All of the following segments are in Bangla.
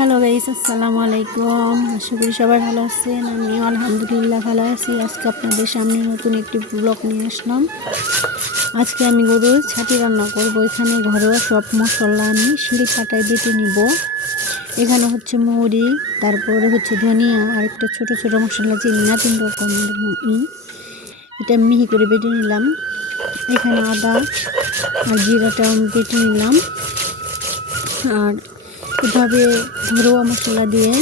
হ্যালো গাইস আসসালামু আলাইকুম আশা করি সবাই ভালো আছেন। আমি আলহামদুলিল্লাহ ভালো আছি। আজকে আপনাদের সামনে নতুন একটি ব্লগ নিয়ে আসলাম। আজকে আমি গরুর ছাটি রান্না করব। এখানে ঘরোয়া সব মশলা আমি শিল পাটায় বেটে নিব। এখানে হচ্ছে মৌরি, তারপরে হচ্ছে ধনিয়া আর একটা ছোটো ছোটো মশলা চিনি না তিন রকমের এটা মিহি করে বেটে নিলাম। এখানে আদা আর জিরাটা আমি বেটে নিলাম। আর এভাবে ঘরোয়া মশলা দিয়ে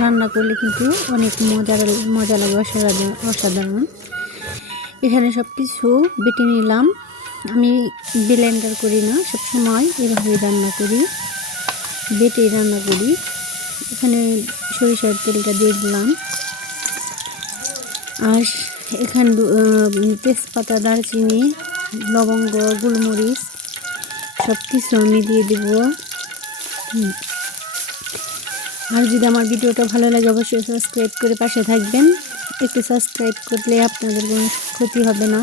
রান্না করলে কিন্তু অনেক মজার মজা লাগে অসাধারণ অসাধারণ। এখানে সব কিছু বেটে নিলাম। আমি ব্লেন্ডার করি না, সবসময় এভাবে রান্না করি, বেটে রান্না করি। এখানে সরিষার তেলটা দিয়ে দিলাম। আর এখানে তেজপাতা, দারচিনি, লবঙ্গ, গোলমরিচ সব কিছু আমি দিয়ে দেবো। আর যদি আমার ভিডিওটা ভালো লাগে, অবশ্যই সাবস্ক্রাইব করে পাশে থাকবেন। একটু সাবস্ক্রাইব করলে আপনাদের কোনো ক্ষতি হবে না।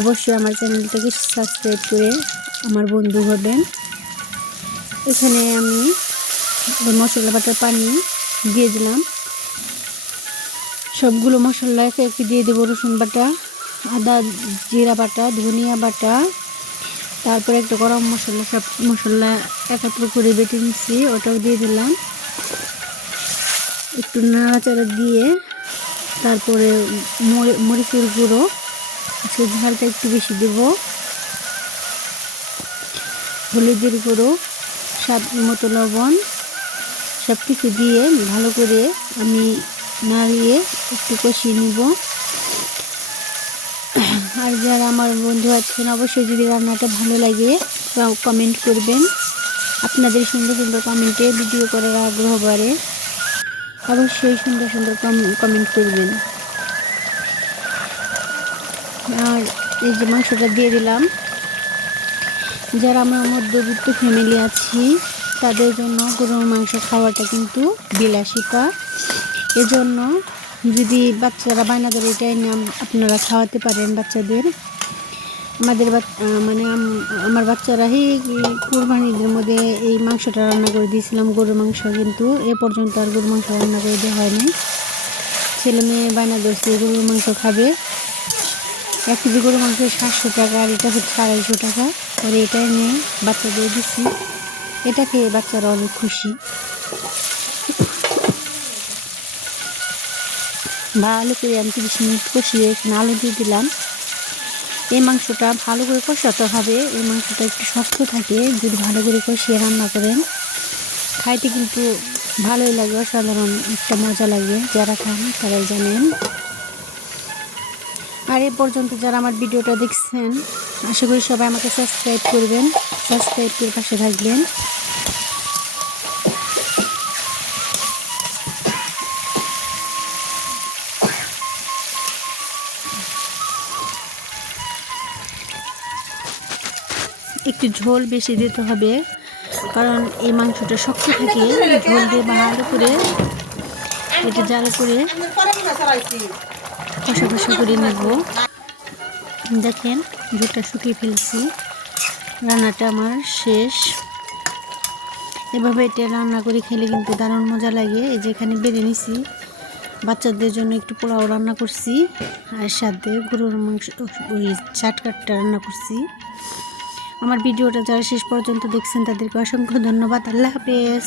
অবশ্যই আমার চ্যানেলটাকে সাবস্ক্রাইব করে আমার বন্ধু হবেন। এখানে আমি মশলা বাটার পানি দিয়ে দিলাম। সবগুলো মশলা একে একে দিয়ে দেবো রসুন বাটা, আদা, জিরা বাটা, ধনিয়া বাটা তারপরে একটা গরম মশলা সব মশলা একাত্র করে বেটে নিচ্ছি ওটাও দিয়ে দিলাম। একটু নাড়াচাড়া দিয়ে তারপরে মরিচের গুঁড়ো, আজকে ঝালটা একটু বেশি দেব। হলুদের গুঁড়ো, স্বাদ মতো লবণ সব কিছু দিয়ে ভালো করে আমি নাড়িয়ে একটু কষিয়ে নিব। আর যারা আমার বন্ধু আছেন, অবশ্যই যদি রান্নাটা ভালো লাগে কমেন্ট করবেন। আপনাদের সুন্দর সুন্দর কমেন্টে ভিডিও করার আগ্রহ বাড়ে। অবশ্যই সুন্দর সুন্দর কমেন্ট করবেন। আর এই যে মাংসটা দিয়ে দিলাম। যারা আমরা মধ্যবিত্ত ফ্যামিলি আছি, তাদের জন্য গরুর মাংস খাওয়াটা কিন্তু বিলাসিতা। এজন্য যদি বাচ্চারা বায়না ধরে এটাই নাম আপনারা খাওয়াতে পারেন বাচ্চাদের। আমাদের মানে আমার বাচ্চারা এই কোরবানিদের মধ্যে এই মাংসটা রান্না করে দিয়েছিলাম, গরুর মাংস, কিন্তু এ পর্যন্ত আর গরুর মাংস রান্না করে দেওয়া হয়নি ছেলে মেয়ে বায়না ধরছে, গরুর মাংস খাবে। এক কেজি গরুর মাংস সাতশো টাকা আর এটা হচ্ছে আড়াইশো টাকা। পরে এটাই নিয়ে বাচ্চাদের দিচ্ছি। এটা খেয়ে বাচ্চারা অনেক খুশি। ভালো করে আমি তিরিশ মিনিট কষিয়ে এখানে আলু দিয়ে দিলাম। এই মাংসটা ভালো করে কষাতে হবে। এই মাংসটা একটু শক্ত থাকে, যদি ভালো করে কষিয়ে রান্না করেন, খাইতে কিন্তু ভালোই লাগে, অসাধারণ একটা মজা লাগে। যারা খান তারাই জানেন। আর এ পর্যন্ত যারা আমার ভিডিওটা দেখছেন, আশা করি সবাই আমাকে সাবস্ক্রাইব করবেন। সাবস্ক্রাইব করে পাশে থাকবেন। একটু ঝোল বেশি দিতে হবে, কারণ এই মাংসটা শক্ত থাকে, ঝোল দিয়ে ভালো করে এটা জাল করে কষা কষা করে নেব। দেখেন ঝোলটা শুকিয়ে ফেলছি, রান্নাটা আমার শেষ। এভাবে এটা রান্না করে খেলে কিন্তু দারুণ মজা লাগে। এই যে এখানে বেড়ে নিছি, বাচ্চাদের জন্য একটু পোলাও রান্না করছি, আর সাথে গরুর মাংস, ওই চাটকাটটা রান্না করছি। আমার ভিডিওটা যারা শেষ পর্যন্ত দেখছেন তাদেরকে অসংখ্য ধন্যবাদ। আল্লাহ হাফেজ।